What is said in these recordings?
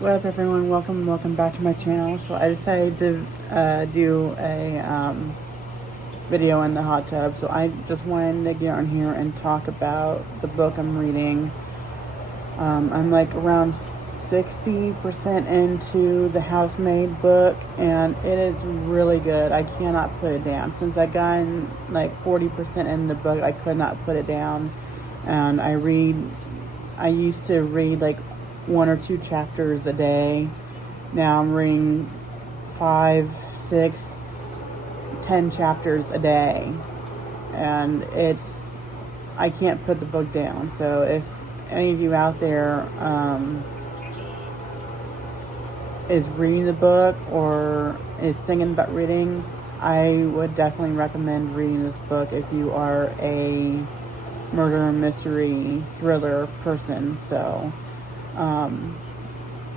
What up, everyone? Welcome back to my channel. So I decided to do a video in the hot tub. So I just wanted to get on here and talk about the book I'm reading. I'm like around 60% into the Housemaid book, and it is really good. I cannot put it down. Since I got in like 40% in the book, I could not put it down. And I used to read like 1 or 2 chapters a day. Now I'm reading 5, 6, 10 chapters a day, and I can't put the book down. So if any of you out there is reading the book or is thinking about reading, I would definitely recommend reading this book if you are a murder mystery thriller person. So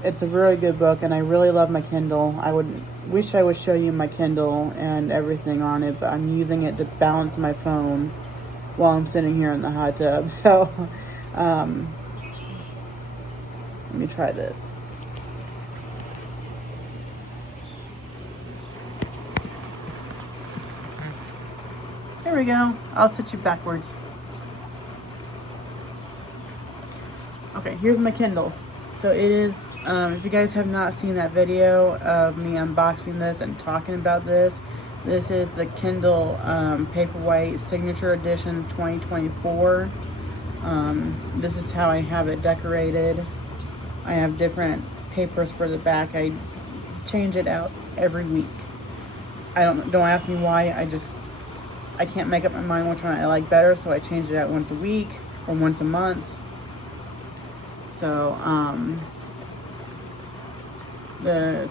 it's a really good book, and I really love my Kindle. I wish I would show you my Kindle and everything on it, but I'm using it to balance my phone while I'm sitting here in the hot tub. So let me try this. There we go. I'll sit you backwards. Okay, here's my Kindle. So it is, if you guys have not seen that video of me unboxing this and talking about this, this is the Kindle Paperwhite Signature Edition 2024. This is how I have it decorated. I have different papers for the back. I change it out every week. Don't ask me why. I can't make up my mind which one I like better, so I change it out once a week or once a month. So,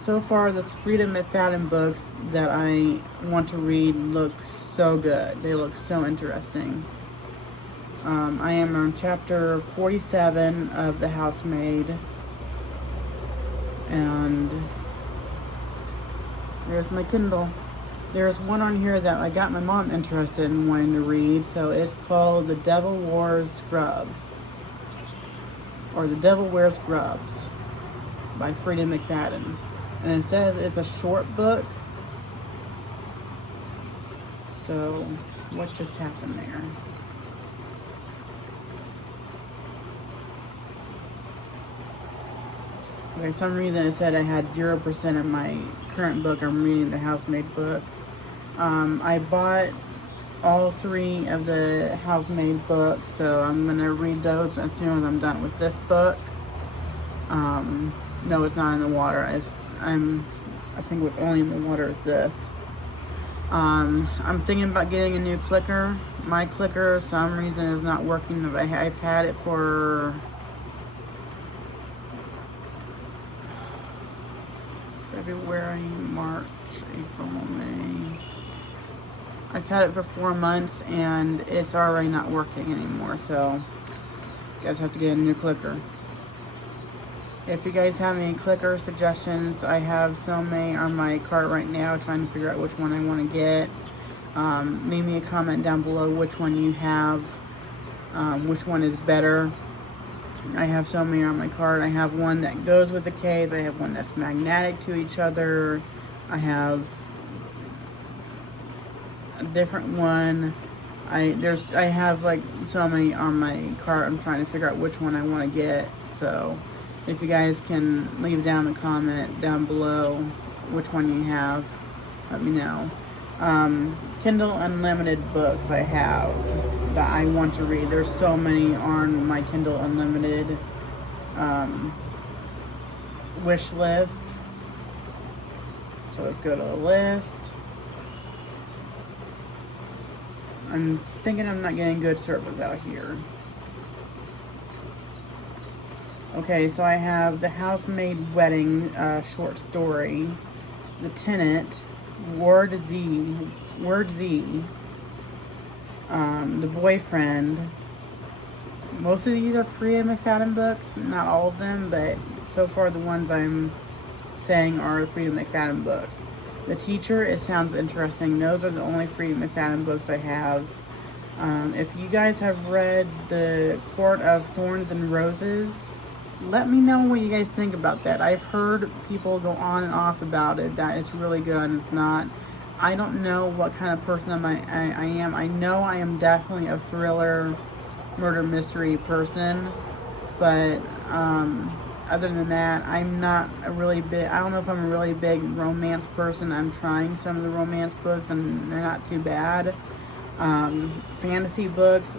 so far the Freedom McFadden books that I want to read look so good. They look so interesting. I am on chapter 47 of The Housemaid, and there's my Kindle. There's one on here that I got my mom interested in wanting to read, so it's called The Devil Wears Scrubs, or The Devil Wears Scrubs by Freedom McFadden. And it says it's a short book. So what just happened there? Okay, for some reason it said I had 0% of my current book. I'm reading the Housemaid book. I bought all 3 of the Housemaid books, so I'm going to read those as soon as I'm done with this book. No, it's not in the water. I think what's only in the water is this. I'm thinking about getting a new clicker. My clicker, for some reason, is not working. I've had it for February, March, April, May. I've had it for 4 months, and it's already not working anymore, so you guys have to get a new clicker. If you guys have any clicker suggestions, I have so many on my cart right now, trying to figure out which one I want to get. Leave me a comment down below which one you have, which one is better. I have so many on my cart. I have one that goes with the case. I have one that's magnetic to each other. I have a different one. I have like so many on my cart. I'm trying to figure out which one I want to get. So if you guys can leave down a comment down below which one you have, let me know. Kindle Unlimited books I have that I want to read. There's so many on my Kindle Unlimited wish list. So let's go to the list. I'm thinking I'm not getting good service out here. Okay, so I have The Housemaid Wedding short story, The Tenant, Word Z, The Boyfriend. Most of these are Freedom McFadden books, not all of them, but so far the ones I'm saying are Freedom McFadden books. The Teacher, it sounds interesting. Those are the only Freedom McFadden books I have. If you guys have read The Court of Thorns and Roses, let me know what you guys think about that. I've heard people go on and off about it, that it's really good and it's not. I don't know what kind of person I am. I know I am definitely a thriller, murder mystery person, but other than that, I'm not a really big, I don't know if I'm a really big romance person. I'm trying some of the romance books and they're not too bad. Fantasy books,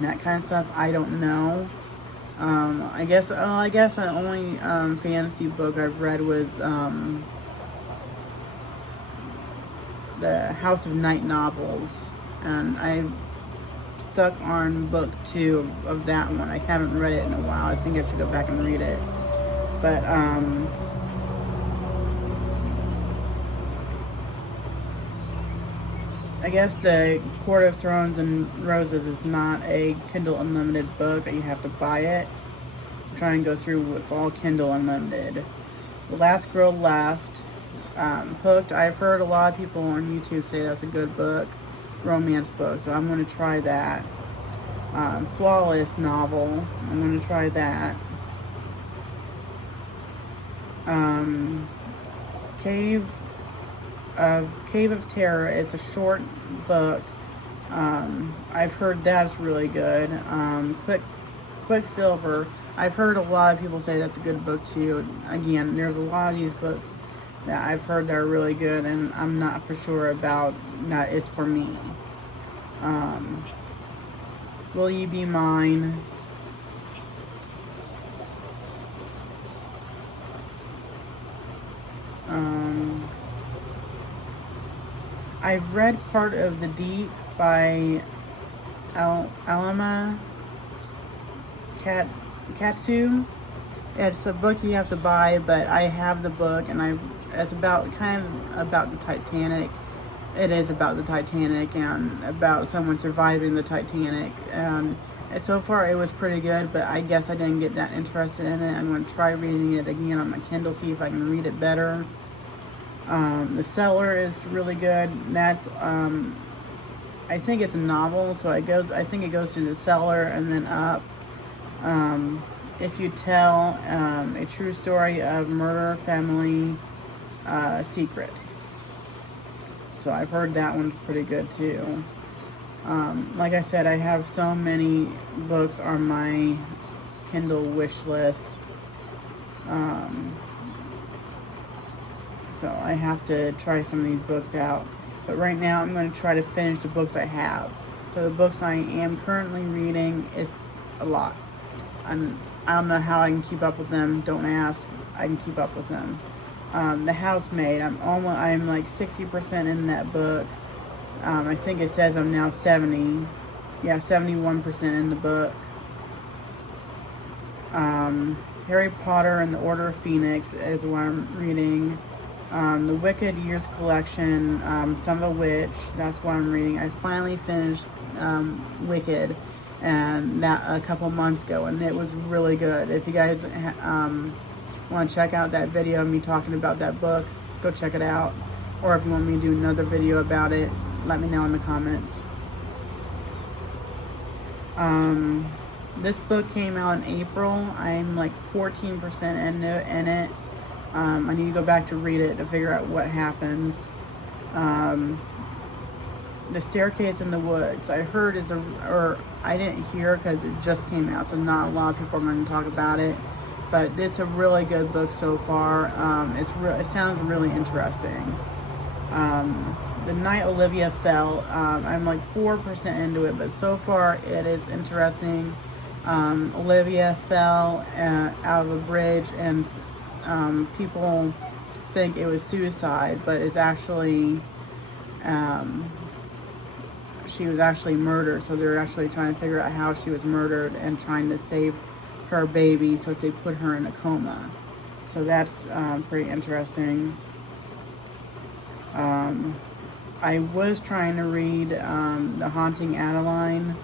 that kind of stuff, I don't know. I guess the only fantasy book I've read was the House of Night novels, and I've stuck on book 2 of that one. I haven't read it in a while. I think I should go back and read it. But I guess the Court of Thorns and Roses is not a Kindle Unlimited book that you have to buy it. Try and go through it's all Kindle Unlimited. The Last Girl Left, Hooked. I've heard a lot of people on YouTube say that's a good book, romance book, so I'm going to try that. Flawless novel, I'm going to try that. Cave of Terror is a short book. I've heard that's really good. Quicksilver, I've heard a lot of people say that's a good book too. Again, there's a lot of these books that I've heard that are really good, and I'm not for sure about that it's for me. Will You Be Mine? I've read part of The Deep by Alama Katsu. It's a book you have to buy, but I have the book, and it's about kind of about the Titanic. It is about the Titanic and about someone surviving the Titanic. And so far, it was pretty good, but I guess I didn't get that interested in it. I'm going to try reading it again on my Kindle, see if I can read it better. The Cellar is really good. That's I think it's a novel, so I think it goes through The Cellar and then up. If You Tell, a true story of murder, family secrets. So I've heard that one's pretty good too. Like I said, I have so many books on my Kindle wish list. So I have to try some of these books out. But right now I'm going to try to finish the books I have. So the books I am currently reading is a lot. And I don't know how I can keep up with them. Don't ask. I can keep up with them. The Housemaid, I'm like 60% in that book. I think it says I'm now 71% in the book. Harry Potter and the Order of Phoenix is what I'm reading. The Wicked Years Collection, Son of a Witch, that's what I'm reading. I finally finished Wicked, and that a couple months ago, and it was really good. If you guys want to check out that video of me talking about that book, go check it out. Or if you want me to do another video about it, let me know in the comments. This book came out in April. I'm like 14% in it. I need to go back to read it to figure out what happens. The Staircase in the Woods, I heard I didn't hear because it just came out, so not a lot of people are going to talk about it. But it's a really good book so far. It sounds really interesting. The Night Olivia Fell, I'm like 4% into it, but so far it is interesting. Olivia fell out of a bridge, and people think it was suicide, but it's actually she was actually murdered. So they're actually trying to figure out how she was murdered and trying to save her baby, so they put her in a coma. So that's pretty interesting. I was trying to read The Haunting Adeline,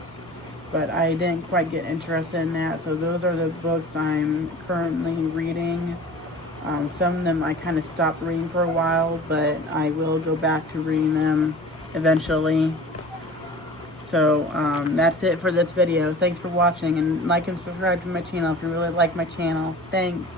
but I didn't quite get interested in that. So those are the books I'm currently reading. Some of them I kind of stopped reading for a while, but I will go back to reading them eventually. So that's it for this video. Thanks for watching, and like and subscribe to my channel if you really like my channel. Thanks.